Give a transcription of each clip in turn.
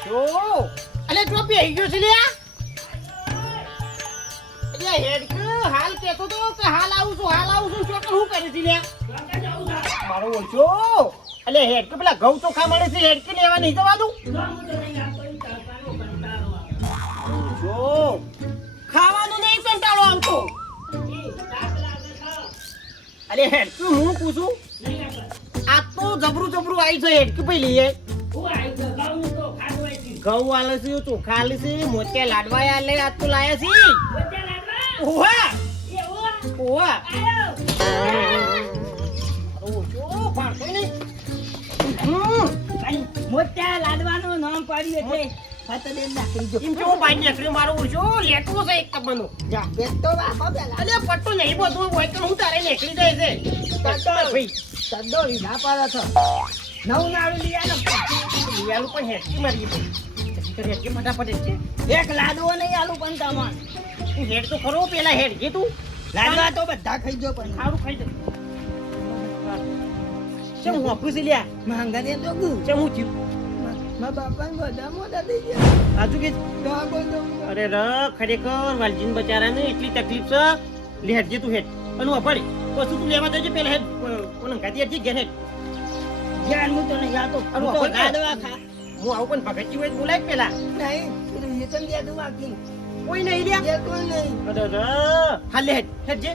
ઓછો અલે ટોપી આવી ગયો છે લ્યા અલે હેડ હાલ કેતો તો કે હાલ આવું છું ચોકર હું કરે છે લ્યા મારો ઓછો અલે હેડ કે પેલા ઘઉં ચોખા મળે છે હેડ કે લેવા નહીં જવા દઉં જો ખાવાનું નહીં કંટાળો આવતો અરે હેડ કે હું પૂછું આ તો જબરું આવી છે હેડ કે ભાઈ લઈએ ઘઉં આલે છે ચોખા આલે છે મોતિયા લાડવા આલે આજ તો લાયા છે ઓવા ઓવા ઓછો પાડતો નહીં મોટા લાડવાનું નામ પાડ્યું એટલે ફતદેન નાખી જો એમ કેવો બાઈ નીકળ્યો મારો ઓછો લેટવો છે એક તબનો જા બેસ તો વાપો પેલા અલે પટ્ટો નહીં બધું હોય તો હું તારે નીકળી જાય છે ભાઈ સદ્દો વિધા પાડો છો નવ નાળું લીયાનું લીયાલું પણ હેડકી મારી હેડકી ફટાફટ છે એક લાડવો નહીં આલું પણ તમાર તું હેડ તો ખરો પેલા હેડ જે તું લાડવા તો બધા ખાઈ જો પણ ખારું ખાઈ દે ચમ હું આપું છે લ્યા માંગા દે તો ગુ ચમ હું થયું મા બાપાને બધા મોટા થઈ ગયા આજુ કે તો આ બોલ દો અરે ર ખરેખર વાલજીન બચારાને એટલી તકલીફ છે લે હેડ જે તું હેડ અનુ અપાડી પછી તું લેવા દેજે પેલા હેડ કોણ ગાતી હેડ ઘેર હેડ જ્ઞાન હું તો નહીં જાતો અરે હું તો વાપર ને. લાડવા ખા હું આવું પણ ભગતજી હોય તો બોલાય પેલા નહીં તું હેતન દે તું બાકી કોઈ નહીં લ્યા જે કોઈ નહીં અરે ર હા લે હેડ હેડ જે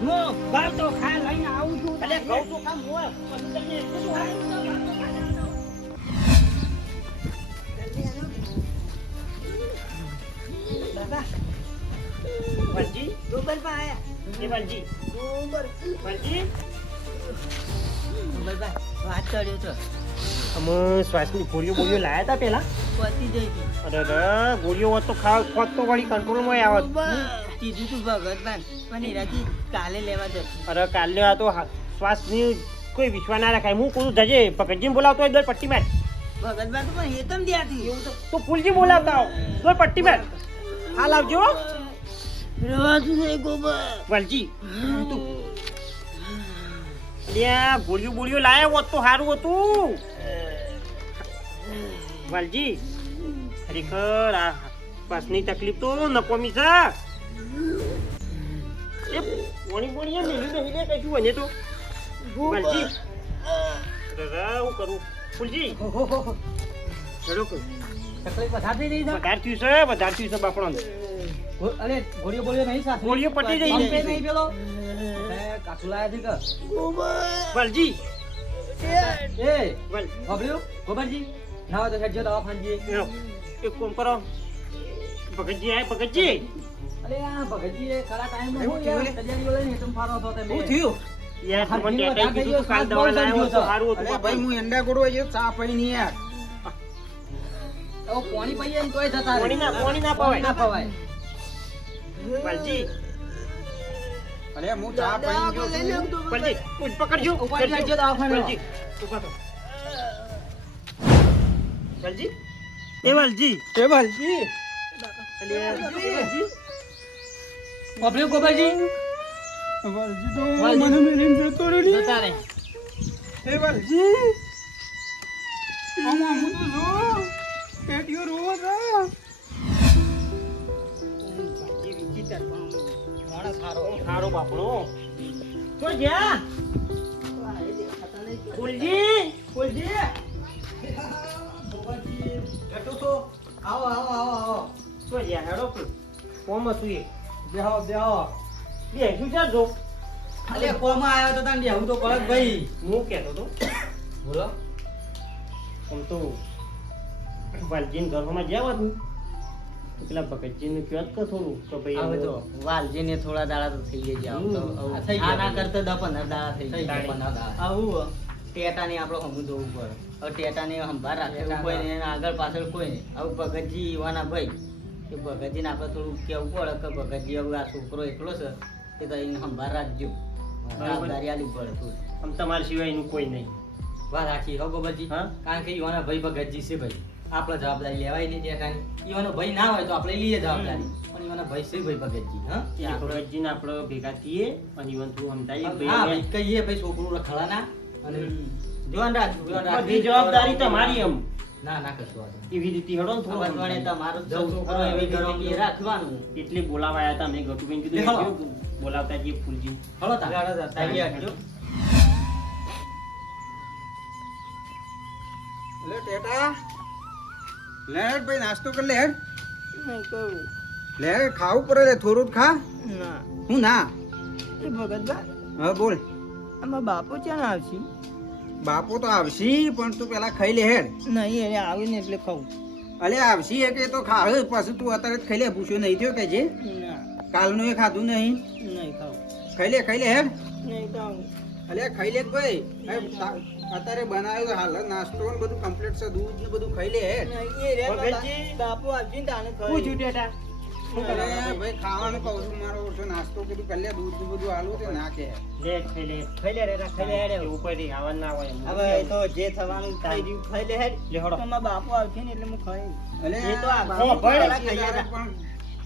હું બાર તો ખા લઈને આવું છું અલે કહું છું કામ હોય પછી તને એટલું તો હાલ દાદા વાલજી ગોબર પા આયા એ વાલજી ગોબર વાલજી ગોબર પા વાત કર્યો તો અમે શ્વાસની ગોળીઓ લાયા હતા પેલા પતી જઈ ગઈ અરે ર ગોળીઓ હોત તો ખાવ ખોત તો વળી કંટ્રોલમાં આવત કીધું તું ભગતભાન પણ એનાથી કાલે લેવા જશે અરે કાલે આ તો શ્વાસની કોઈ વિશ્વાસ ના રાખાય હું કહું જજે પકડજીને બોલાવતો હોય દર પટ્ટી માર ભગતભાન તો પણ હેતમ દ્યાથી એવું તો તો ફૂલજી બોલાવતા આવો દર પટ્ટી માર હાલ આવજો રવાતું છે ગોબર વાલજી તું અલ્યા ગોળીઓ લાયા હોત તો સારું હતું વાલજી ખરેખર આ શ્વાસની તકલીફ તો નકોમી છે એ બોણી મેલી નહીં લે કશું બને તો વાલજી દાદા હું કરું ફૂલજી ચલો કર તકલીફ વધારે થઈ વધારે થયું છે બાપડો અરે ગોળીઓ નહીં સાથે ગોળીઓ પટી જઈ પંપે છે નહીં પેલો કાચું લાયા છે કે વાલજી એ વાલ બાબલ્યો ગોબરજી ના હોય તો હેડ જો દવાખાને જઈએ એક કોમ કરો ભગતજી આય ભગતજી અરે આ ભગતજી એ કડા ટાઈમમાં હું યાર તૈયારીઓ લઈને હેતમ ફારો હતો તમે શું થયું? યાર તમને ટેટાઈ કીધું તું કાલ દવા લાવ્યો તો સારું હતું અરે ભાઈ હું એંડા ગોળો છે ચા પડી નહીં યાર તો પાણી પીએ ને તોય જતા પાણી ના પવાય ના પવાય વાલજી અરે હું ચા પડી ગયો છું. વાલજી તું જ પકડજો ઉપાડી કાઢજો દવાખાને. વાલજી ઉભા થો વાલજી એ વાલજી એ વાલજી અલ્યા વાલજી બાબલ્યો ગોબરજી વાલજી તો વાલજી. મને મેલીને જતો રહ્યો ને. જતા રે એ વાલજી આમ તો જો પેટીઓ રોવો છે. સારો બાપડો તો જા ફૂલજી બેઠો છો? આવો તો જા હેડો કોમ હતું એ બેહો બે શું ચાલજો અલે કોમાં આવ્યો તો તને બેહું તો પડત ભાઈ હું કહેતો તો બોલો આમ તો વાલજીને ઘરમાં જ્યાં હતું તો પેલા ભગતજીને કહો કે થોડું કે ભાઈ હવે તો વાલજીને થોડા દાડા તો થઈ ગયા આમ તો આ થઈ આ ગયા. ના કરતા 10-15 દાડા થઈ થઈ ગયા ગયા. 15 દાડા આવું ટેટાને આપણો હમું જોવું પડે હવે ટેટાને સંભાળ રાખે એવું કોઈ નહીં અને આગળ પાછળ કોઈ નહીં હવે ભગતજી યુવાના ભાઈ કે ભગતજીને આપણે થોડું કેવું પડે કે ભગતજી હવે આ છોકરો એકલો છે તે તો એને સંભાળ રાખજો જવાબદારી આલી પડે થોડી આમ તમારા સિવાયનું કોઈ નહીં વાત રાખી હો ગોબરજી હા? કારણ કે યુવાના ભાઈ ભગતજી છે ભાઈ આપણે જવાબદારી લેવાય નહીં ટેટાની યુવાનો ભાઈ ના હોય તો આપણે લઈએ જવાબદારી પણ યુવાના ભાઈ છે ભાઈ ભગતજી હા એ ભગતજીને આપણે ભેગા થઈએ અને ઈવન તું સમજાવીએ કે હા ભાઈ ભાઈ કહીએ ભાઈ છોકરું રખડા ના અને જોવાન રાખજો બધી જવાબદારી તમારી એમ ના ના કશું વાંધો નહીં. એવી રીતે હેડો ને ખબર થોડું પડે સમજાય. તમારો જ છોકરો એવી ઘરો કે રાખવાનું. એટલે બોલાવાયા હતા મેં ગટુભાઈ કીધું લે, હળો. કેવું બોલાવતા જઈએ ફૂલજી. હળો તાર. તારી હટજો. લે ટેટા લે હેડ ભાઈ નાસ્તો કર લે હેડ નહીં કહું લે હેડ ખાવું પડે લે થોડું જ ખા ના હું ના એ ભગતબા હા બોલ આમાં બાપુ ક્યાં આવશે બાપુ તો આવશે પણ તું પેલા ખાઈ લે હેડ નહીં એને આવીને એટલે ખાવું અલે આવશે એ કે તો ખા પછી તું અત્યારે જ ખાઈ લે પૂછ્યો નહીં થયો કે જે ના કાલનું એ ખાધું નહીં નહીં ખાવું ખાઈ લે હેડ નહીં ખાવું અલે ખાઈ લે ભાઈ અત્યારે બનાવ્યું હાલ નાસ્તો ને બધું કમ્પ્લીટ છે દૂધ ને બધું ખાઈ લે હેડ નહીં એ રે ભગતજી. બાપુ આવશે ને તાને પૂછ્યું ખાવું ટેટા. અરે ભાઈ ખાવાનું કહું છું મારો ઓછો નાસ્તો કીધું કરી લે દૂધ ને બધું આલું છે ના કે લે ખાઈ લે. ખાઈ લે રે ખાઈ લે હેડ એવું કોઈ આવવાનું ના હોય. હવે એ તો જે થવાનું થઈ ગયું ખાઈ લે હેડ લે હળો. તો મારા બાપુ આવશે ને એટલે હું ખાઈ અલે એ તો આ બાપુ ભાઈ પેલા ખાઈ લે. પણ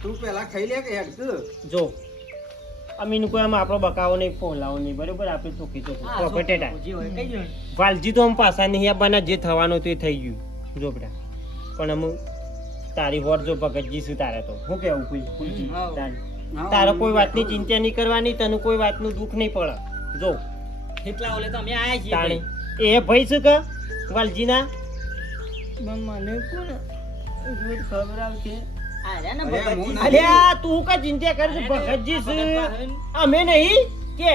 તું પેલા ખાઈ લે કે હેડ તું જો અમીનું કોઈ આમાં આપણો બકાવો નહીં ફોલાવો નહીં બરોબર આપણે ચોખ્ખી ચોખ્ખું હા, બટેટા જે હોય કહી દો ને. વાલજી તો આમ પાછા નહીં આપવાના જે થવાનું તે થઈ ગયું જો બેટા પણ અમુક તારી હોર જો ભગતજી શું તારે તો શું કેવું ફૂલજી હા. તારે તારે કોઈ વાતની ચિંતા નહીં કરવાની તને કોઈ વાતનું દુઃખ નહીં પડે જો એટલા ઓલે તો અમે આયા છીએ તાણી ભાઈ. એ ભાઈ શું કે વાલજીના પણ મને કોણ રોજ ખબર આવશે આ રહ્યા ને અરે, ભગતજી. હું અલ્યા તું કા ચિંતા કરે છે ભગતજી છે અમે નહીં કે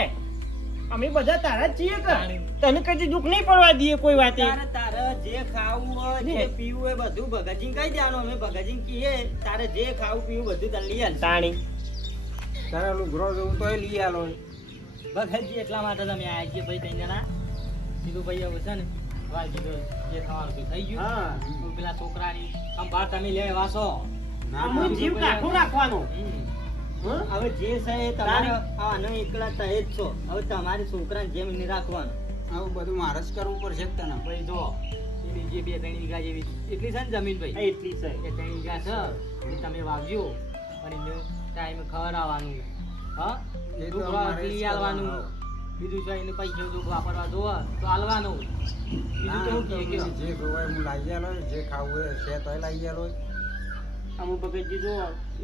અમે બધા તારા જ છીએ કે તને કદી દુઃખ નહીં પડવા દઈએ કોઈ વાતે તારે તારે જે ખાવું હોય ને. જે પીવું હોય બધું ભગતજીને કહી દેવાનું. અમે ભગતજીને કહીએ તારે જે ખાવું પીવું બધું તને લઈ આલશું. તાણી તારા લુગરો જેવું તો લઈ આલો ભગતજી એટલા માટે તમે આયા છીએ ભાઈ ત્રણ જણા. કીધું ભાઈ હવે છે ને વાલજી તો જે થવાનું તે થઈ ગયું. હા તો પેલા છોકરાની સંભાળ તમે લે વાસો. આમ જીવ કાઠું રાખવાનું હમ. હં? હવે જે છે એ તમારે આનો એકલા તમે જ છો. હવે તમારે છોકરાને જેમ નહીં રાખવાનું. આવું બધું મારે જ કરવું પડશે કે તને ભાઈ જો એની જે 2-3 વીઘા જેવી એટલી છે ને જમીન આ ભાઈ એટલી છે એ 3 વીઘા છે એ તમે વાવજો અને એનું ટાઈમે ખવડાવવાનું. હા એ તો છોકરો અમારે જ લઈ આલવાનું. કરવાનું. બીજું છે એને પૈસા જો વાપરવા જોવે તો આલવાનું. બીજું કેવું કહે કે જે જોવાય હું લાવી આલો જે ખાવું હોય છે તોય લાવી આલો અમુક ભગતજી જો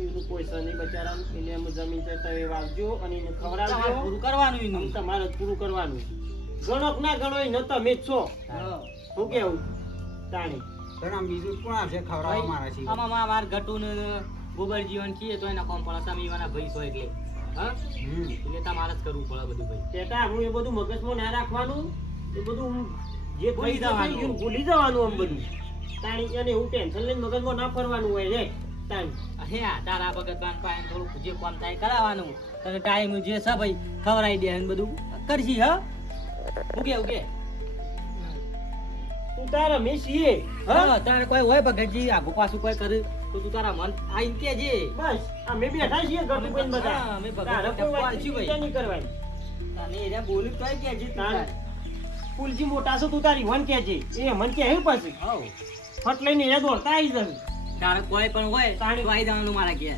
એનું પૈસા નહીં બચારાનું એને અમુક જમીન છે તો એ વાવજો અને એને તમારે ખવડાવજો પૂરું કરવાનું આમ એનું. તમારે જ પૂરું કરવાનું ગણો કે ના ગણો એ ન તમે જ છો હા. શું કેવું તાણી તને આમ બીજું કોણ આવશે ખવડાવવા મારા છે આમાં માર ઘટું ને ગોબર જીવન કીએ તો એના કોમ પડે. તમે એવાના ભાઈ છો એટલે હા એટલે તમારે જ કરવું પડે બધું ભાઈ. બેટા હું એ બધું મગજમાં ના રાખવાનું એ બધું જે ભૂલી થઈ ગયું જવાનું. ભૂલી જવાનું આમ બધું તાણી અને એવું ટેન્શન લઈને મગજમાં ના ફરવાનું હોય રે તાણી હે આ તારા ભગતબાન પાસે થોડુંક જે કામ થાય કરાવવાનું. તને ટાઈમ જે છે ભાઈ ખવડાવી દે ને બધું કરશી. હા ઉગે ઉગે તું તારા મેં છીએ હા તારે કોઈ હોય ભગતજી આગુ પાછું કોઈ કરે તો તું તારા મન આઈને કહેજે. બસ અમે બેઠા છીએ ગટુ બેન બધા હા, અમે ભગત તારે કોઈ ટપ્પો વાતની આલશું ભાઈ. ચિંતા નહીં કરવાની તને એને બોલ્યું તોય કહેજે તું તારે. તારે. ફૂલજી મોટા છો તું તારી વન કહેજે એ મન કે એવું પછી હાઉ. ફટ લઈને એ દોડતા આવી જશે તારે કોઈ પણ હોય તાણી. તો આવી જવાનું મારા ઘેર.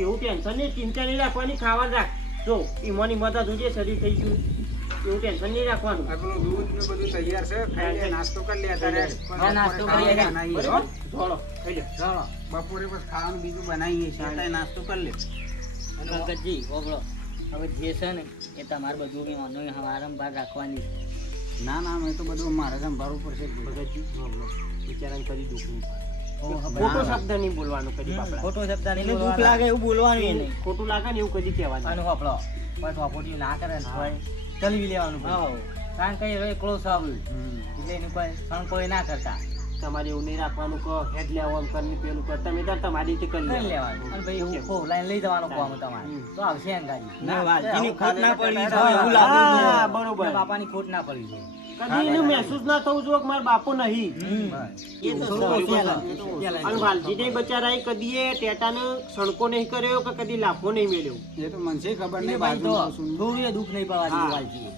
એવું ટેન્શન નહીં ચિંતા નહીં રાખવાની ખાવા રાખ જો ઈમાની મદદ હોજે શરીર થઈ ગયું એવું ટેન્શન નહીં રાખવાનું આપણું દૂધ ને બધું તૈયાર છે ખાઈ લે નાસ્તો કરી લે અત્યારે હા, નાસ્તો કરી લે. બનાવીએ હો. બરોબર થોડો ખાઈ લે ચાલો. બપોરે પછી ખાવાનું બીજું બનાવીએ છીએ અત્યારે નાસ્તો કરી લે અને ભગતજી ઓગળો હવે જે છે ને એ તમારે બધું મેં આનો વારંવાર રાખવાની છે. ના ના મેં તો બધું મારે સંભાળવું પડશે ભગતજી જોબલો બિચારાને કદી દુઃખ નહીં ઓહો, ખોટો શબ્દ નહીં બોલવાનો કદી બાપડા ખોટો શબ્દ નહીં એને દુઃખ બોલવાનો. લાગે એવું બોલવાનું એ નહીં ખોટું લાગે ને એવું કદી કહેવાનું આનું આપણો કોઈ ચોપોટી ના કરે ને તોય ચલવી લેવાનું ભાઈ. કારણ કે એ એકલો સબ એટલે એનું કોઈ કોઈ ના કરતા તમારે એવું નહીં રાખવાનું કે હેડ લેવો આમ કરીને પેલું કર તમે તાર તમારી રીતે કરી કરી લેવાનું. લેવાનું. અને ભાઈ એવું ખો લઈને લઈ જવાનું કોમ તમારે તો આવશે અંગાજી. ના, વાલજીની ખોટ ના પડી હા, જોઈએ એવું લાગવું જોઈએ. હા, બરોબર બાપાની ખોટ ના પડી જોઈએ. કદી એનું મહેસૂસ ના થવું જોઈએ કે મારા બાપો નહીં એ તો થોડું પહેલા. અને વાલજીને બચારા કદી એ ટેટાને સણકો નહીં કર્યો કે કદી લાફો નહીં મેલ્યો એ તો મને ખબર એટલે નહીં ભાઈ તો બાજુમાં શું. થોડું એ દુઃખ નહીં પડવા દીધું હા. વાલજીએ.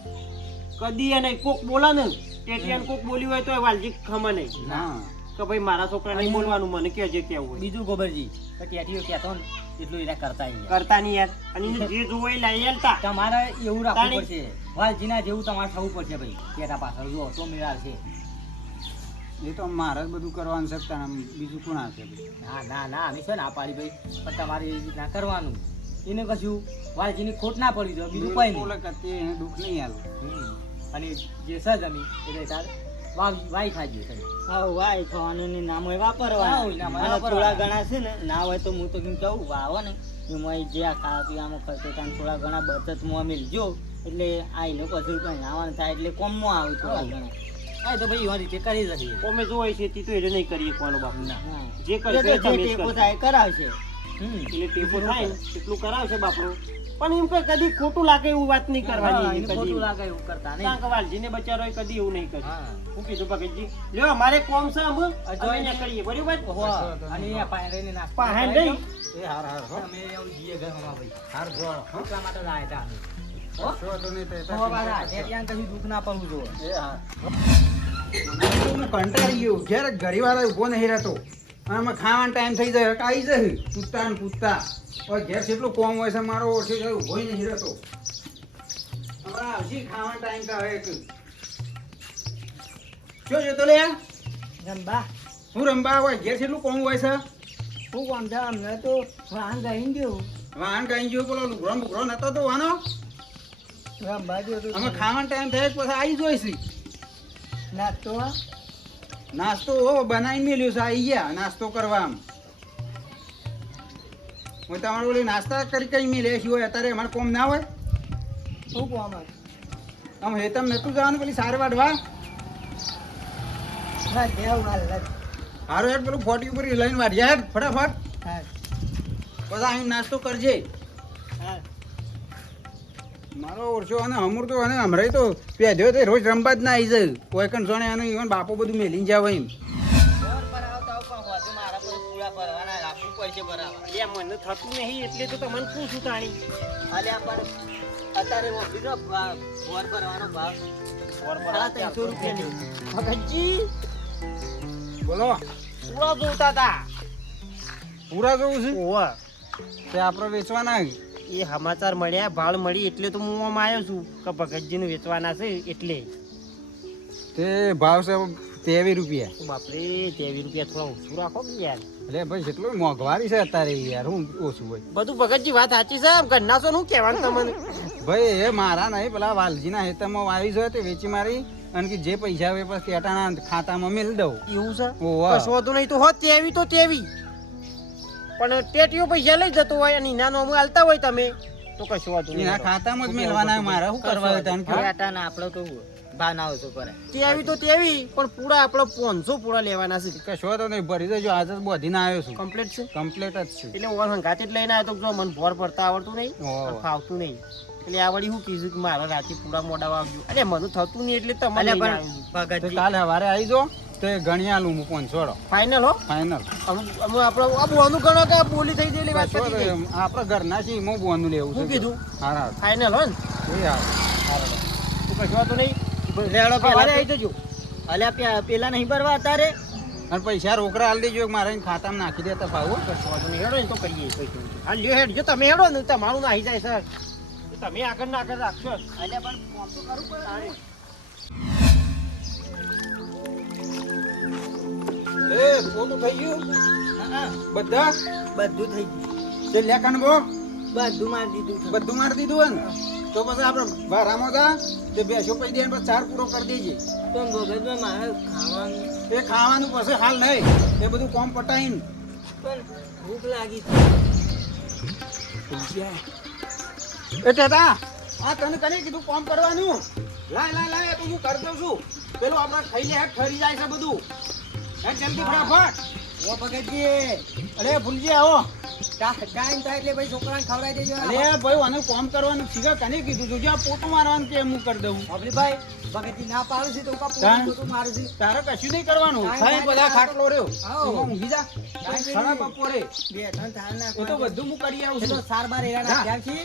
કદી એને કોક બોલા ને ટેટિયાને કોક બોલી હોય તો વાલજી ખમા નહીં ના કે ભાઈ મારા છોકરાને નહીં બોલવાનું મને કહેજે કેવું હોય બીજું ગોબરજી તો ટેટીઓ કહેતો ને એટલું એના કરતા ય. કરતા નહીં યાર અને એને જે જોવે એ લઈ આલતા તમારે એવું રાખવું તાણી. પડશે વાલજીના જેવું તમારે થવું પડશે ભાઈ ટેટા પાછળ જુઓ તો મેળાર છે એ તો મારે જ બધું કરવાનું છે તારે બીજું કોણ આવશે? ના ના ના અમે છે ના પાડી ભાઈ, પણ તમારે એવી રીતના કરવાનું. એને કશું વાલજીની ખોટ ના પડી જોઈએ, બીજું કોઈ નહીં. બોલે કે તે એને દુઃખ નહીં આલું. અને જે છે જમીન એટલે તાર વાઈ ખાઈ ગયું. હા વાય થવાનું ને નામ હોય વાપરવાનું. હા, નામ હોય અને વાપરવાનું. થોડા ઘણા છે ને ના હોય તો હું તો કેમ કહું વાવો ને એમાં જે આ ખાવા પીવામાં ખર્ચો થાય થોડા ઘણા બચતમાં અમે લીધો એટલે આ એનો પછી કઈ આવવાનું થાય એટલે કોમમાં આવે થોડા ઘણા. હા તો ભાઈ એવી રીતે કરી શકીએ. અમે જો હોય ખેતી તો એટલે નહીં કરીએ કોનો બાપ ના. હા. જે એ કરશે તો જે તમે જ ટેકો કરશો. થાય એ કરાવશે. એટલે ટેકો થાય ને એટલું કરાવશે બાપરો. પણ એમ કે કદી ખોટું લાગે એવું વાત નહીં હા, કરવાની એને કદી. ખોટું લાગે એવું કરતા નહીં. કારણ કે વાલજીને બચારો એ કદી એવું નહીં કરે. હા. હું કીધું ભગતજી, લ્યો અમારે કોમ છે અમે અહીંયા કરીએ બરોબર. હોવા. અને એ પાયરીને નાસ્તો પાહેણ કરાવી નહીં. દો. એ હાર હાર હો. અમે એવું જઈએ ઘરમાં ભાઈ. હાર જો એટલા માટે જ આયા હતા અમે. હો? કશો તો નહીં તો એ તો હોવા પાછા. ત્યાં કશું દુઃખ ના પડવું જોઈએ. એ હાર. હું કંટાળી ગયો ઘેર ઘરી વાળા ઉભો નહીં રહેતો અને આમાં ખાવાનો ટાઈમ થઈ જાય કે આવી જાય પૂછતા ને પૂછતા હવે ઘેર કેટલું કોમ હોય છે મારો ઓછી જાય ઉભો નહીં રહેતો હમણાં આવશે ખાવાનો ટાઈમ તો હવે શું જોતો લે રંબા હું રંબા હોય ઘેર કેટલું કોમ હોય છે હું કોમ છે અમને તો વાહન ગઈ ગયું વાહન કઈ ગયો પેલો લુગડો બુગડો નતો તો વાનો રંબા જો અમે ખાવાનો ટાઈમ થાય પછી આવી જોઈશી નાસ્તો નાસ્તો બનાવીને મેલ્યો છે આવી ગયા નાસ્તો કરવા આમ હું તમારે ઓલી નાસ્તા કરી કઈ મેલે હોય અત્યારે અમારે કોમ ના હોય શું કોમ આમ હેતમ નતું જવાનું પેલી સાર વાઢવા હા દેવ હાલ હારો હેડ પેલું ફોટી ઉપર લઈને વાઢ્યા હેડ ફટાફટ હા પછી આવીને નાસ્તો કરજે હા મારો ઓરછો અને અમૂર તો અને હમણાં તો પહેર્યો તો રોજ રમવા જ ના આવી જાય કોઈ કણ સોને આનું ઈવન બાપો બધું મેલીને જાવ એમ ઘર પર આવતા પણ હોજે મારા પર પૂરા ભરવાના રાખવું પડશે બરાબર. લે મને થતું નહીં એટલે તો તમને પૂછું તાણી. અલ્યા પણ અત્યારે ઓફિસો ઘર ભરવાનો ભાવ સાડા 300 રૂપિયા નહીં. ભગતજી બોલો પૂરા જોતા હતા. પૂરા જોવું છે ઓવા તે આપણે વેચવાના એ સમાચાર મળ્યા ભાળ મળી એટલે તો હું આમ આવ્યો છું કે ભગતજીનું વેચવાના છે એટલે. તે ભાવ છે 23 રૂપિયા તો બાપરે 23 રૂપિયા થોડા ઓછું રાખો કે યાર. એટલે ભાઈ કેટલું મોંઘવારી છે અત્યારે યાર હું ઓછું હોય બધું ભગતજી વાત સાચી છે આમ ઘરના છો શું કહેવાનું તમને. ભાઈ એ મારા નહીં પેલા વાલજીના હેતરમાં આવી જાય તે વેચી મારી અને કે જે પૈસા આવે પછી ટેટાના ખાતામાં મેળ દઉં એવું છે ઓવા. કશું વાંધો નહીં તો હોત તેવી તો તેવી. પણ ટેટીઓ પૈસા લઈ જતો હોય અને એના નોમું આલતા હોય તમે તો કશું વાંધો એના નહીં. ખાતામાં જ મેળવાના મારે શું કરવા હતા ને કયો? બેટાને આપણો તો ભાવ ના ઓછો કરે તેવી તો તેવી પણ પૂરા આપણે 500 પૂરા લેવાના છે. કશો તો નહીં ભરી દેજો આજે જ બધીને આવ્યો છું કમ્પ્લીટ છે કમ્પ્લીટ જ છે એટલે ઓવર હંગાતે જ લઈને આવ્યો તો જો મને ભોર ભરતા આવડતું નહીં ઓહો. અને ફાવતું નહીં એટલે આ વળી હું કીધું કે મારે રાતે પૂરા મોડા વાગ્યું અરે મને થતું નહીં એટલે તમે અલ્યા લઈને પણ આવ્યો છું. તો ભગતજી કાલે સવારે આવી જો તો એ ગણી આલું હું 500 ફાઇનલ હો ફાઇનલ અમે આપણે આ બોનું ગણો કે આ બોલી થઈ ગયેલી વાત પતી ગઈ. આપડે ઘરના છીએ હું બોનું લેવું શું છે કીધું હારા ફાઇનલ હો ને એ હાર તો કશું વાંધો નહીં લેવડો સવારે પેલા આવી જજો. અલ્યા પેલા નહીં ભરવા અત્યારે અને પૈસા રોકડા હાલ દેજો મારા એને ખાતામાં નાખી દેતા ભાવ કશું વાંધો નહીં હેડો ને તો કરીએ પૈસા. હા લ્યો હેડ જો તમે હેડો ને તમારું નાહી જાય સર તમે આગળ ના આગળ રાખશો જ. અલ્યા પણ ફોન તો કરવું પડે એ પોતું થઈ ગયું હા બધા બધું થઈ ગયું તે લેખન બો બધું મારી દીધું છે. બધું મારી દીધું ને તો પછી આપણે ભારામાં જા તે બેસો પૈ દે પછી 4 પૂરો કરી દેજે પણ ભગતભાઈ મારે ખાવાનું એ ખાવાનું પછી હાલ નહીં એ બધું કોમ પટાઈને પણ ભૂખ લાગી છે એ ટેટા આ તને કને કીધું કોમ કરવાનું લાય લાય લાય તો હું કરી દઉં છું પેલું આપણે ખાઈને હેઠ ઠરી જાય છે બધું હે જલ્દી ફટાફટ ઓ ભગતજી અરે ભૂલજી આવો ટાઈમ થાય એટલે ભાઈ છોકરાને ખવડાવી દેજો અરે ભાઈ આને કોમ કરવાનું શીખા કને કીધું તું જો આ પોતું મારવાનું કે હું કરી દઉં ભાઈ ભગતજી ના પાડું છે તો તાણ. પોતું મારું છે તારે કશું નહીં કરવાનું કાંઈ ખાઈ બધા કાંઈ ખાટલો રહ્યો આવો. એમાં ઊંઘી જા કાંઈ સાડા નહીં. બપોરે બે ત્રણ થાળ એ તો નાખવાના. બધું હું કરી આવું એ તો છું સાર બાર એરા જા. નાખ્યા છે.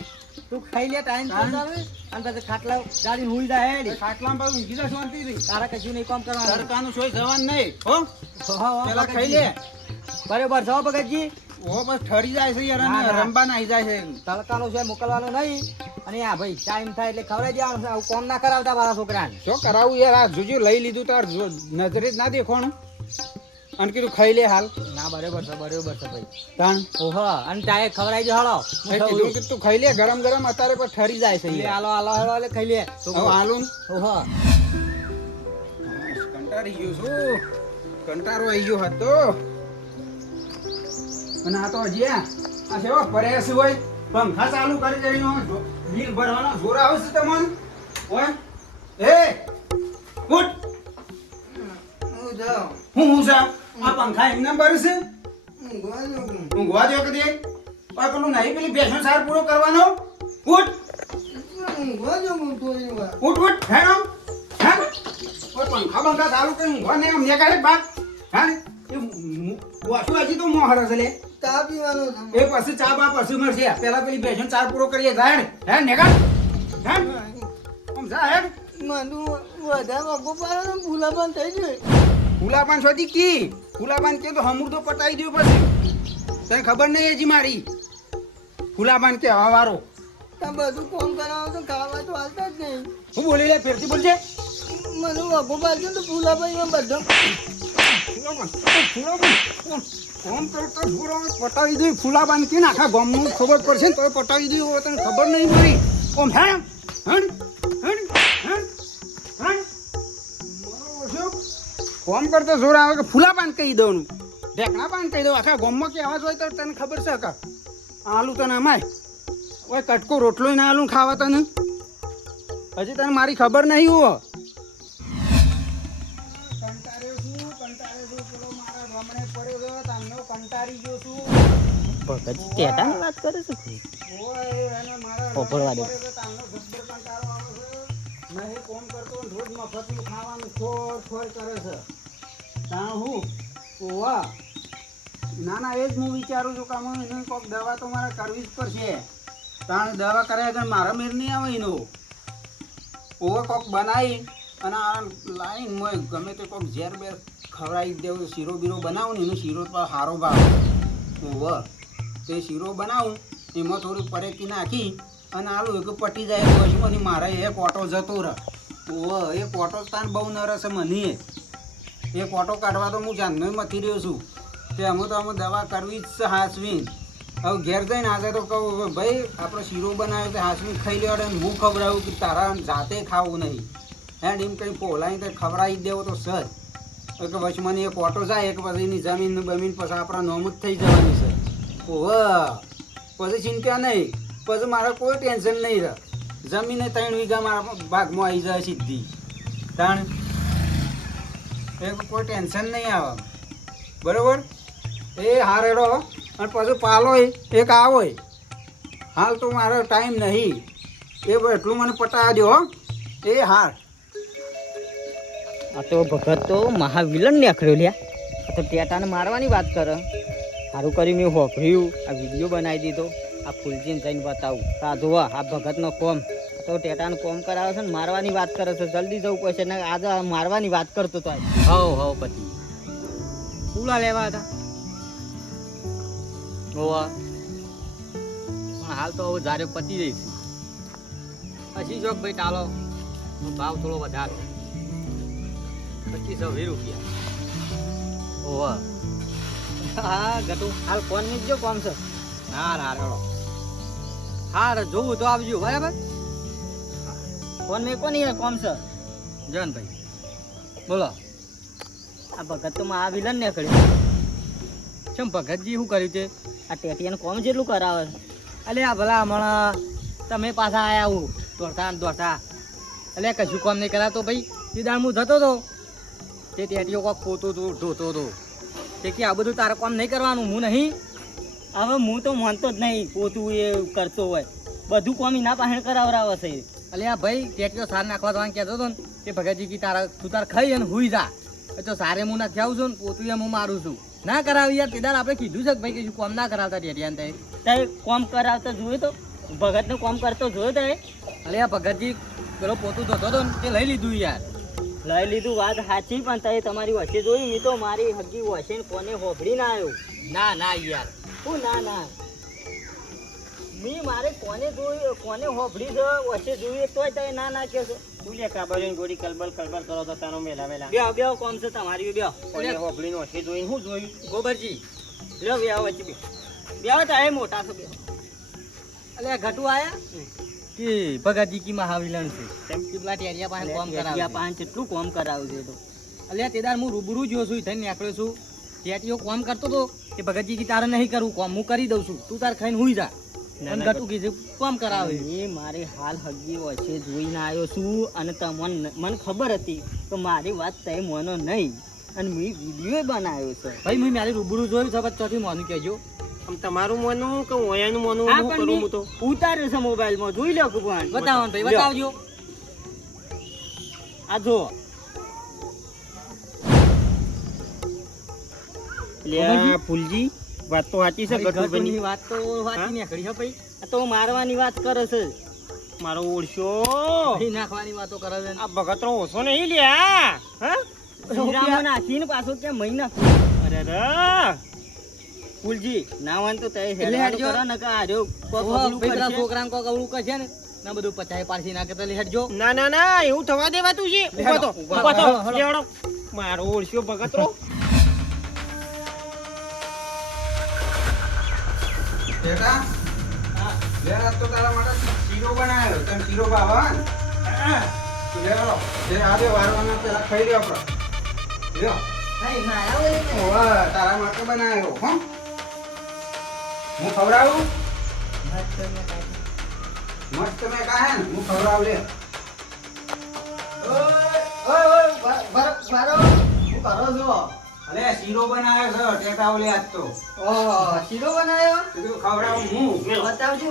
તું ખાઈ લે ટાઈમ તાણ. આવે અને પછી ખાટલા ગાડી હુઈ જાય હેડ. ખાટલામાં પાછું ઊંઘી જા શાંતિથી તારા કશું નહીં કામ કરવાનું તડકાનું સોય જવાનું નહીં હો હો, હો, પેલા ખાઈ ભગતજી. લે બરોબર જાઓ ભગતજી ઓ બસ ઠરી જાય છે યાર ના, અને ના. રંબા નાઈ જાય છે તડકાનો છે મોકલવાનો નહીં. અને આ ભાઈ ટાઈમ થાય એટલે ખવડાવી દેવાનું છે. આવું કોમ ના કરાવતા મારા છોકરાને. શું કરાવું યાર આ જોજો લઈ લીધું તાર નજરે જ ના દેખોણું અને કીધું ખાઈ લે હાલ ના બરોબર છે ભાઈ. તાણ ઓહો અને ચાય ખવડાવી દે હાલો. મેં કીધું કે તું ખાઈ લે ગરમ ગરમ અત્યારે પણ ઠરી જાય છે લે યાર. હાલો એટલે ખાઈ લે. હવે હાલું ઓહો કંટાળી ગયો છું કંટાળો આવી ગયો હતો અને આ તો હજી આ સેવા પરેશ હોય પંખા ચાલુ કરી કરીને બિલ ભરવાનો જોર આવે છે તમને ઓય એ ઉઠ હું છે આ પંખા એમને ભરે છે ઊંઘવા દો કદી ઓય પેલું નહીં પેલી બેસણ સાર પૂરો કરવાનો ઉઠ ઉઠ હેણો હેણ ઓય પંખા બંખા ચાલુ કરી ઊંઘવા નહીં અમને કાઢે બાપ હા એ વાસુ હજી તો મોહર છે લે એ પછી ચા બા પછી મળશે પેલા પેલી બેસન ચાર પૂરો કરીએ જાય ને હે નેગા હે આમ જા હે ફૂલાપાન શોધી કી ફૂલાપાન કે તો હમુર તો પટાઈ દઉં પછી તને ખબર નહીં હજી મારી ફૂલાપાન કે હવારો બધું કોમ કરાવો તો ખાવા તો હાલતા જ નહીં. હું બોલી લે ફેરથી બોલજે મને વાગો પાડજો તો ફૂલાભાઈ માં બધો ફૂલાપાન કોમ કરતો પૂરો પટાવી દઉં ફૂલાપાન કે આખા ગામનું ખબર પડશે ને તો પટાવી દઉં હવે તને ખબર નહીં પડી ઓમ હે હણ હણ હણ હણ કોમ કરતો જોર આવે કે ફૂલાપાન કહી દઉં ઢેકણા પાન કહી દઉં આખા ગામમાં કે અવાજ હોય તો તને ખબર છે કા આલુ તને અમાય ઓય કટકો રોટલો ના આલુ ખાવા તને હજી તને મારી ખબર નહીં હો ભગતજી ટેટાની વાત કરે છે કોઈ? ઓભળવા દે. ના ના એ જ હું વિચારું છું કે આમાં એને કોઈક દવા તો મારે કરવી જ પડશે તાણ દવા કર્યા વગર મારા મેર નહીં આવે એનો ઓવો કોક બનાવી અને આ લાઈન મોય ગમે તે કોક ઝેર બેર ખવડાવી દેવું શીરો બીરો બનાવું ને એનો શીરો તો સારો ભાવ ઓવો તે શીરો બનાવું એમાં થોડી પરેકી નાખી અને આલુ એક પટી જાય પછી મારે એક ઓટો જતો રહે ઓવો એક ઓટો તાન બહુ નરસ મને એક ઓટો કાઢવા તો હું જાનનો મથી રહ્યો છું તે અમે તો અમે દવા કરવી જ છે હાસવીન હવે ઘેર જઈને આજે તો કહું ભાઈ આપણે શીરો બનાવ્યો તો હાસવીન ખાઈ લેવાડે હું ખવડાવું કે તારા જાતે ખાવું નહીં હે એમ કંઈ પોલાઈ તો ખવડાવી દેવો તો સર કે પછી મને એક ઓટો જાય એક પછી એની જમીન બમીન પછી આપણા નોમ જ થઈ જવાની છે ઓહ પછી ચિંતા નહીં પછી મારે કોઈ ટેન્શન નહીં રહે જમીને 3 વીઘા મારા ભાગમાં આવી જાય સીધી તાણ એ કોઈ ટેન્શન નહીં આવે બરોબર એ હારેડો અને પછી પાલો એક આવો હાલ તો મારો ટાઈમ નહીં એ એટલું મને પટાવી દો એ હાર આ તો ભગત તો મહાવિલન નીકળ્યો લ્યા. આ તો ટેટાને મારવાની વાત કરે. સારું કર્યું મેં હોભર્યું આ વિડીયો બનાવી દીધો. આ ફૂલજીને જઈને બતાવું આ જોવા આ ભગતનો કોમ તો ટેટાને કોમ કરાવે છે ને મારવાની વાત કરે છે. જલ્દી જવું પડશે ને આજે મારવાની વાત કરતો તો હવ પછી ફૂલા લેવા હતા ઓવા પણ હાલ તો હવે જારે પતી જઈશ પછી જો ભાઈ ચાલો ભાવ થોડો વધારે 2520 રૂપિયા ઓવા હા ગટુ હાલ કોણ ની જો કોમ છે હાર જોવું તો આવજો બરાબર ફોન મેં કોની કોમ છે જનભાઈ બોલો આ ભગત તો આ વિલન ને કર્યું ચમ ભગતજી શું કર્યું છે આ ટેટિયાનું કોમ જેટલું કરાવે અલે આ ભલા હમણાં તમે પાછા આયા આવું દોડતા એટલે કશું કોમ નહીં કરાતો ભાઈ સીધા હું જતો હતો તે ટેટીઓ કોક પોતો હતો ધોતો હતો તે કે આ બધું તારે કોમ નહીં કરવાનું હું નહીં હવે હું તો માનતો જ નહીં પોતું એ કરતો હોય બધું કોમ એના પાસે કરાવરાવે છે એટલે આ ભાઈ ટેટીઓ સાર નાખવા જવાનું કહેતો હતો ને તે ભગતજી કી તારા તું તાર ખાઈ અને હુઈ જા તો સારે હું નાખી આવું છું ને પોતું એમ હું મારું છું ના કરાવી યાર તેદાર આપણે કીધું છે કે ભાઈ કશું કોમ ના કરાવતા ટેટિયાને તે કોમ કરાવતા જોયું તો ભગતને કોમ કરતો જોયો તો એટલે આ ભગતજી પેલો પોતું ધોતો હતો ને તે લઈ લીધું યાર લઈ લીધું વાત સાચી પણ તે તમારી વચ્ચે જોયું મેં તો મારી હગી વચ્ચે કોને હોભળી ના આવ્યો ના યાર હું ના મી મારે કોને જોયું કોને હોભળી છે વચ્ચે જોઈએ તોય તમે ના કે છો બોલે કાબરીન ગોડી કલબલ કરો તો તારો મેલા વેલા બે કોમ છે તમારી બે ઓલે હોબલીનો વચ્ચે જોઈને હું જોયું ગોબરજી લ્યો બે વચ્ચે બે તારે મોટા છો બે અલે ઘટુ આયા કે ભગતજી કી મહાવિલન છે તેમ કેટલા ટેરિયા પાસે કામ ટેટિયા કરાવે પાંચ કેટલું કામ કરાવ્યું છે તો અલ્યા તેદાર હું રૂબરૂ જો છું થઈને નીકળ્યો છું ટેટિયો કામ કરતો તો કે ભગતજી કી તારે નહીં કરવું કામ હું કરી દઉં છું તું તાર ખાઈને હુઈ જા અને ગટુ કીધું કામ કરાવે એ મારે હાલ હગી વચ્ચે જોઈને આવ્યો છું અને તમને મને ખબર હતી કે મારી વાત તય મોનો નહીં અને મેં વિડીયો બનાવ્યો છે ભાઈ મેં મારી રૂબરૂ જોયું છે પછી ચોથી મોનું કહેજો આમ તમારું મોનું કે ઓયાનું મોનું આ હું પણ કરું હું તો ઉતાર્યો છે મોબાઈલમાં જોઈ લો કુપન બતાવો ભાઈ બતાવજો આ જો લે ફૂલજી વાત તો સાચી છે ગટુની ગટુભાઈની વાત તો વાંચી નીકળી છે ભાઈ આ તો મારવાની વાત કરે છે મારો ઓળશો ભાઈ નાખવાની વાતો કરે છે આ ભગતરો ઓછો નહીં લ્યા હા હીરામાં નાખીને પાછો ક્યાં મહિના અરે રે ફૂલજી ના વાન તો તય એટલે હેડજો. હેડજો ને કે આર્યો કોક ઓહો, અવળું ભાઈ પેલા કરશે. છોકરાને કોક અવળું કરશે ને ના બધું પચાય પારસી નાખે તો હેડજો ના એવું થવા દેવાતું છે લે ઉભા તો હેડો, ઉભા તો હેડો, હેડો. લેવડો. મારો ઓળશો ભગતરો બેટા લે આ તો તારા માટે શીરો બનાવ્યો તને શીરો ભાવે લે લો જે આજે વારવાના પેલા ખાઈ લ્યો આપણે લ્યો ભાઈ મારા ઓલે ઓવા તારા માટે બનાવ્યો હો હું ખવડાવું મસ્ત મેં કાહે ને હું ખવડાવ લે અલે શીરો બનાવ્યો છે ટેકાઓ લે આજ તો શીરો બનાવ્યો કીધું ખવડાવું હું બતાવજો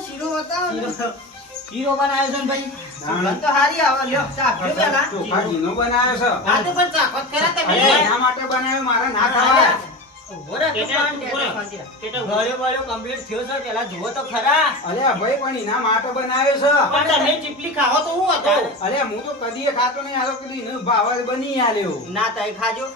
શીરો બતાવો શીરો બનાવ્યો છે ને ભાઈ સુગંધ તો હારી આવે લ્યો ચાખજો પેલા ચોખા ઘીનો બનાવ્યો છે આ તો પણ ચાખત ખરા તમે અરે એના માટે બનાવ્યો મારે ના ખાવા ઉભો રહે, કેટા, તું ઉભો રહે. પણ ટેટા કેટા, ગળ્યો બળ્યો complete થયો છે, પેલા જુઓ તો ખરા. અલ્યા ભાઈ પણ એના માટે બનાવ્યો છે પણ તમે ચીપલી ખાઓ તો હું હતો અલ્યા હું તો કદીએ ખાતો નહીં આ તો કદી એનો ભાવ જ બની આલ્યો ના તાઈ ખાજો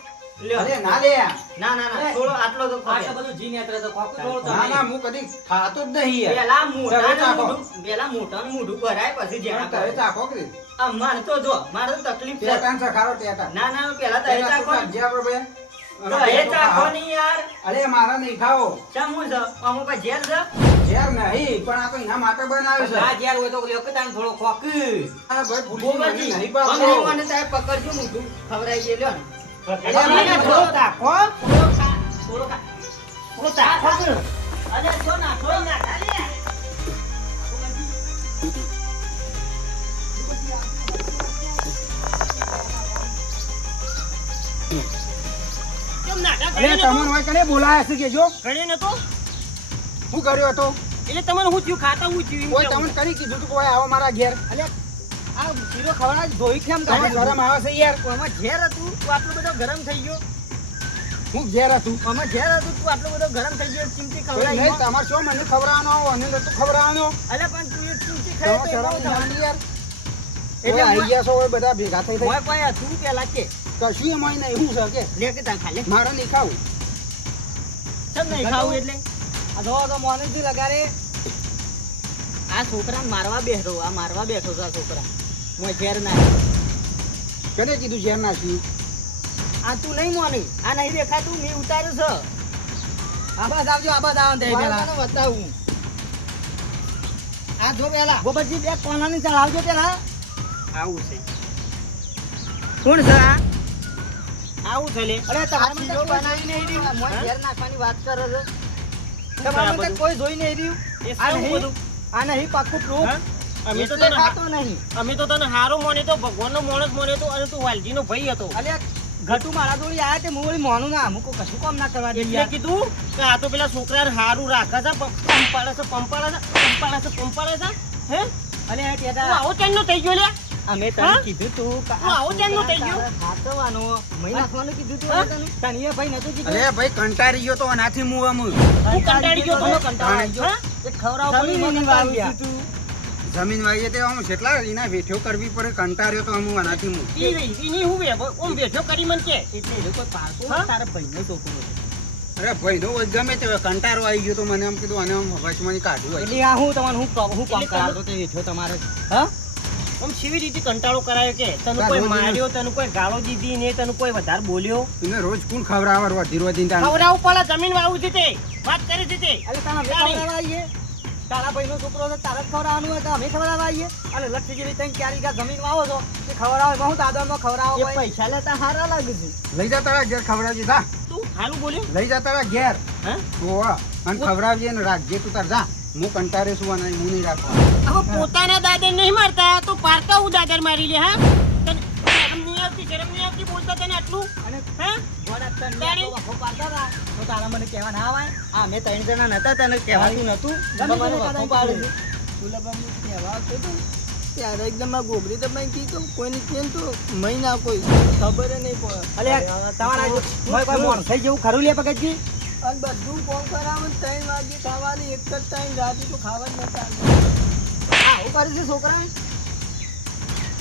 લ્યો. અરે ના લે ના થોડો આટલો તો ખાજો. આટલું બધું જી નેત્ર તો ખોખું થોડું ના તમે. ના હું કદી ખાતો જ નહીં યાર પેલા મોઢાનું ચાખો. મોઢું- પેલા મોઢાનું મોઢું ભરાય પછી જેના તમે કરે. ચાખો કે આ મારે તો જો મારે તો તકલીફ છે. ટેટાન સખારો ટેટા ના પેલા તો એ ટેટા ચાખો તું ને. ખાજે આપણે બે. તો એ ચાખો નહીં યાર. અરે મારા નહીં ખાઓ ચમ હું છે? આમાં કોઈ ઝેર છે? ઝેર નહીં પણ આ તો એના માટે બનાવ્યો આ છે જ્યાર હોય તો લ્યો કે તાન થોડો ખોખ. આ ભાઈ ભૂલી ગોબરજી, મને નહીં અમે પાડતો. મને તારે પકડજો મોઢું ખવડાવી દે લ્યો ને. અરે મને થોડો ચાખો થોડો ખા, થોડો ખા. થોડો ચાખો જ. અરે જો નાખો ઈ નાખા લે. કેમ નાટક અરે કર્યો તમને નતો? હોય કને બોલાયા છે કે જો કર્યો નતો? શું કર્યો હતો એટલે તમને હું થયું ખાતા હું થયું એમ કોઈ કેવું. તમને કરી કીધું તું કોઈ આવો મારા ઘેર આ શીરો ખવડાવ ધોઈ કેમ તમે કાઢે? શરમ આવે છે યાર આમાં ઝેર હતું તું આટલો બધો ગરમ થઈ ગયો. હું ઘેર હતું આમાં ઝેર હતું તું આટલો બધો ગરમ થઈ ગયો. ચીમચી કોઈ ખવડાવી. નહીં તમારે શું મને ખવડાવવાનો આવો અને નતું ખવડાવવાનો અલ્યા પણ તું એક ચીમચી તમે ખાઈ તો શરમ એવું થાય. નહીં યાર એટલે એટલે આવી હું- ગયા છો હવે બધા ભેગા થઈ થઈ મોય કોઈ હતું પેલા કે કશું એમાં નહીં એવું છે કે લે કે તાર ખા લે. મારે નહીં ખાવું ચમ નહીં ખાવું એટલે? આ જો તો મોનેથી લગાડે. આ છોકરાને મારવા બેઠો, આ મારવા બેઠો છે આ છોકરા. મોય ઝેર ના. કને કીધું ઝેર નાખ્યું આ તું નહીં મોની. આ નહીં દેખાતું, મેં ઉતાર્યું છે. આબાદ આવજો આબાદ આવો ને તે પેલા. વાળાને બતાવું. આ જો પેલા. ગોબરજી બે કોનાની ચડાવજો પેલા. આવું છે કોણ છે આ? આવું છે લે અરે આ તમારે શીરો બનાવી નહીં રહ્યું. મોય ઝેર નાખવાની વાત કરે છે. તમારે તો કોઈ જોઈ નહીં રહ્યું. એ આ શું નહીં બધું? આ નહીં પાક્કું પ્રૂફ. હા? અમે તો એટલે તને ખાતો નહીં. અમે તો તને હારો મોને તો ભગવાનનો માણસ મોને તો અને તું વાલજીનો ભાઈ હતો અલ્યા ઘટુ મારા જોડી આયા તે હું વળી મોનું ના મૂકો કશું કામ ના કરવા દે એટલે યાર. કીધું કે આ તો પેલા છોકરાને હારું રાખે છે પંપાડે છે હે અલ્યા તું ટેટા આવો ચાંદનો થઈ ગયો લે અમે તને હા? કીધું તું કે તું આવો ચાંદનો થઈ ગયો? ખાતવાનું મહી નાખવાનું કીધું તું હા? તને. તને ભાઈ નતું કીધું. અરે ભાઈ કંટાળી ગયો તો આનાથી મુવા હું તું કંટાળી ગયો તો? કંટાળી હા? ગયો. એ ખવડાવ પડી મને જમીનની કંટાળી વાવું ગયા. જમીન વાઈએ તે આમ કેટલા એના વેઠ્યો કરવી પડે કંટાળ્યો તો હું આનાથી હું ઈ રહી, ઈની હું બે ઓમ બેઠો કરી મન કે એટલે એ લોકો પારકો હા? તારા ભાઈનો છોકરો છે. અરે ભાઈ નો ગમે તે કંટાળો આવી ગયો તો મને એમ કીધું અને આમ વચમાંથી કાઢવું હોય. એટલે આ હું તમારે હું કામ કરાવતો તે હેઠો તમારે હા આમ કેવી રીતે કંટાળો કરાયો કે તને કોઈ માર્યો, તને કોઈ ગાળો દીધી ને તને કોઈ વધારે બોલ્યો? એને રોજ કોણ ખવડાવવા રોજી રોજી ખવડાવું પડે, જમીન વાવું છે તે વાત કરી છે તે. અરે તારા અમે ખવડાવવા આવીએ તારા ભાઈનો છોકરો છે તારા જ ખવડાવવાનું હોય તો અમે ખવડાવવા આવીએ અને લક્ષી જેવી તમે ક્યારે કા જમીન વાવો છો એ ખવડાવે હું દાદામાં ખવડાવો હોય પૈસા લેતા હારા લાગે છે. લઈ જા તારા ઘેર ખવડાવજે જા. તું હાલું બોલ્યો? લઈ જા તારા ઘેર. હા ઓવા અને ખવડાવજે ને રાખજે તું તાર જા. હું કંટાળે છું અને હું નહીં રાખવા. હવે પોતાના દાદર નહીં મારતા તો પારકા હું દાદર મારી લે. હા તને શરમ નહીં આવતી? શરમ નહીં આવતી બોલતા તને આટલું? અને હા ગોડા તને આટલો વખો પાડતા હતા તો તારા મને કહેવા ના આવાય આ મેં 3 જણા નતા તને કહેવાતું નતું ગમે મને તેને વખો પાડે છે. ગુલાબાનું કહેવા આવતો હતો ત્યારે એકદમ આ ગોબરી તો મેં કીધું કોઈને કેમ તો મહિના કોઈ ખબર નહીં પડે. અલે તમારા કોઈ મોણ થઈ જેવું ખરું લે પગજી અને બધું કોમ કરાવે 3 વાગે ખાવાની એક જ ટાઈમ રાતે તો ખાવા જ નતા. હા હું કરી છે છોકરા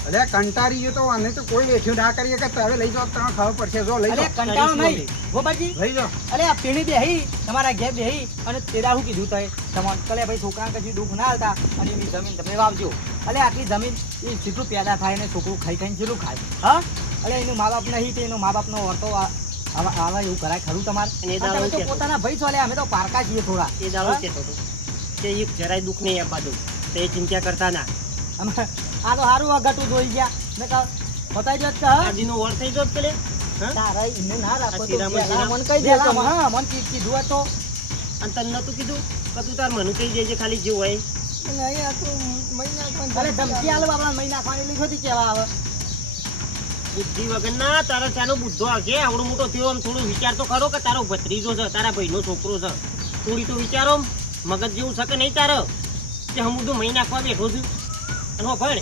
અરે કંટાળી ગયો તો અને તો કોઈ વેઠ્યું ના કરીએ કે તારે લઈ જાઓ તમને ખબર પડશે. જો લઈ અલે જાઓ કંટાળો નહીં ગોપાજી લઈ જાઓ. અલે આ પેણી બેહી તમારા ઘેર બેહી અને તેરા હું કીધું તય તમારે કલે ભાઈ છોકરાને કશું દુઃખ ના આવતા અને એની જમીન તમે વાવજો. અલે આટલી જમીન એ જેટલું પેદા થાય ને છોકરું ખાઈ ખાઈને જેટલું ખાય હા અલે એનું મા બાપ નહીં તે એનો મા બાપનો વર્તો આવા એવું કરાય ખરું તમારે? અને એ અને દાડો તમે તો કહેતો. પોતાના ભાઈ છો. અલે અમે તો પારકા છીએ થોડા એ દાડો કહેતો હતો કે એક જરાય દુઃખ નહીં આપવા દઉં, તો એ ચિંતા કરતા ના. અમે આ તો સારું અઘટું જોઈ ગયા ને કહો બતાવી દો કે હા આદિનો વર થઈ ગયો પેલે. હા તારા એને ના રાખો તો શીરામાં પહેલા શીરા. મને કહી દે કે હા મને કીધું હોય તો અને તને નતું કીધું કે તું તાર મને કહી દેજે ખાલી જેવું હોય. નહીં આ તો મહિના અરે ધમકી આલો આપણા મહિના ખાવાની લીખોથી કેવા આવે બુદ્ધિ વગરના તારા ચાનો બુદ્ધો આવશે. આવડો મોટો થયો આમ થોડું વિચાર તો ખરો કે તારો ભત્રીજો છે, તારા ભાઈનો છોકરો છે. થોડી તો વિચારો મગજ જેવું છે કે નહીં તારો કે હું બધું મહી નાખવા બેઠો છું. અને ભણ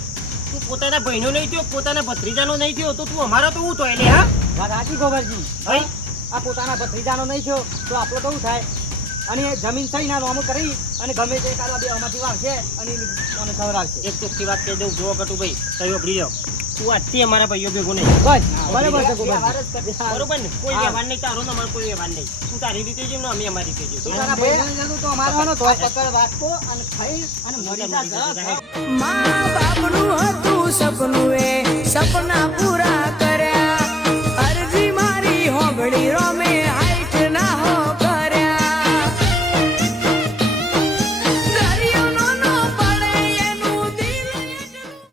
તું પોતાના ભાઈનો નહીં થયો, પોતાના ભત્રીજાનો નહીં થયો તો તું અમારો તો હું તો એટલે હા વાત સાચી ગોબરજી ભાઈ આ પોતાના ભત્રીજાનો નહીં થયો તો આપણો તો શું થાય અને એ જમીન થઈ ના નોમ કરી અને ગમે તે કાઢવા બે આમાંથી વાળશે અને મને ખબર આવશે એક ચોખ્ખી વાત કહી દઉં, જો કટુ ભાઈ તયો ભરી જાઓ તું આજથી અમારા ભાઈઓ ભેગો નહીં. બસ બરાબર છે ગોબરજી બરોબર ને? કોઈ હા. વ્યવહાર નહીં તારો ને અમારો કોઈ વ્યવહાર નહીં. તું તારી રીતે જેમ ને અમે અમારી રીતે તું જેમ. તારા ભાઈને જતું તો અમારો હનો તો પકડ વાટકો અને ખાઈ અને મરી જા મા બાપનું હતું સપનું એ